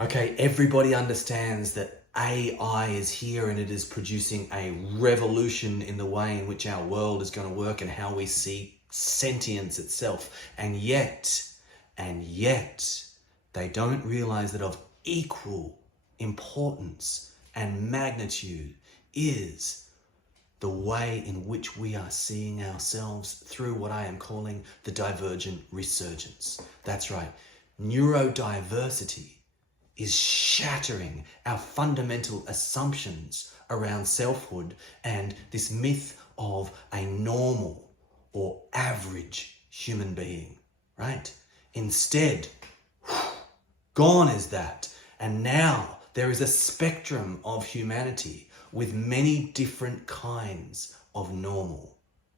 Okay, everybody understands that AI is here and it is producing a revolution in the way in which our world is going to work and how we see sentience itself. And yet, they don't realize that of equal importance and magnitude is the way in which we are seeing ourselves through what I am calling the divergent resurgence. That's right, neurodiversity is shattering our fundamental assumptions around selfhood and this myth of a normal or average human being, right? Instead, gone is that. And now there is a spectrum of humanity with many different kinds of normal,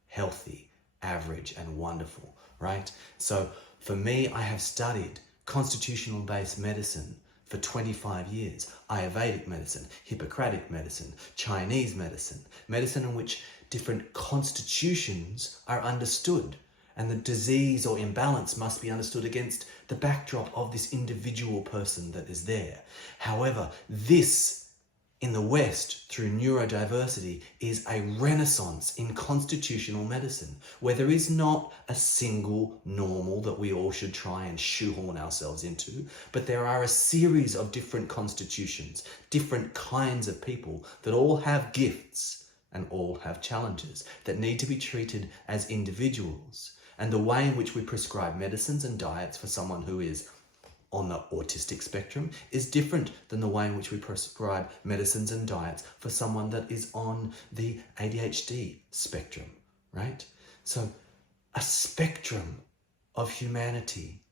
healthy, average, and wonderful, right? So for me, I have studied constitutional-based medicine for 25 years, Ayurvedic medicine, Hippocratic medicine, Chinese medicine, medicine in which different constitutions are understood, and the disease or imbalance must be understood against the backdrop of this individual person that is there. However, this in the West, through neurodiversity, is a renaissance in constitutional medicine, where there is not a single normal that we all should try and shoehorn ourselves into, but there are a series of different constitutions, different kinds of people that all have gifts and all have challenges that need to be treated as individuals. And the way in which we prescribe medicines and diets for someone who is on the autistic spectrum is different than the way in which we prescribe medicines and diets for someone that is on the ADHD spectrum, right? So a spectrum of humanity,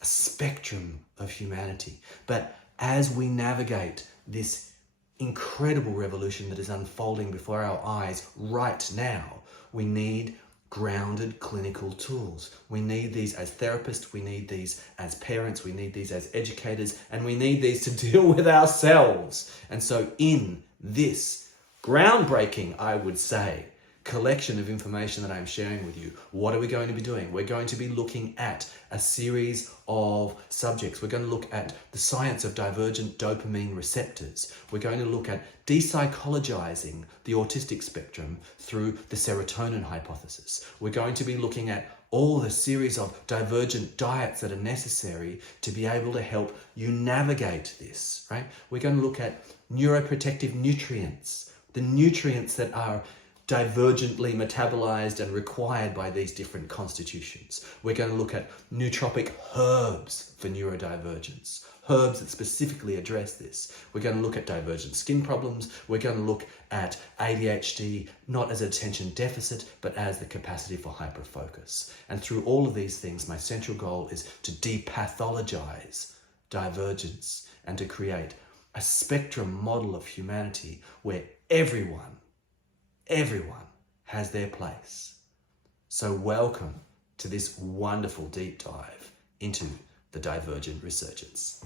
a spectrum of humanity. But as we navigate this incredible revolution that is unfolding before our eyes right now, we need grounded clinical tools. We need these as therapists, we need these as parents, we need these as educators, and we need these to deal with ourselves. And so in this groundbreaking, I would say, collection of information that I'm sharing with you, what are we going to be doing? We're going to be looking at a series of subjects. We're going to look at the science of divergent dopamine receptors. We're going to look at depsychologizing the autistic spectrum through the serotonin hypothesis. We're going to be looking at all the series of divergent diets that are necessary to be able to help you navigate this, right? We're going to look at neuro-protective nutrients, the nutrients that are divergently metabolized and required by these different constitutions. We're going to look at nootropic herbs for neurodivergence, herbs that specifically address this. We're going to look at divergent skin problems. We're going to look at ADHD, not as attention deficit, but as the capacity for hyperfocus. And through all of these things, my central goal is to depathologize divergence and to create a spectrum model of humanity where everyone has their place. So welcome to this wonderful deep dive into the divergent resurgence.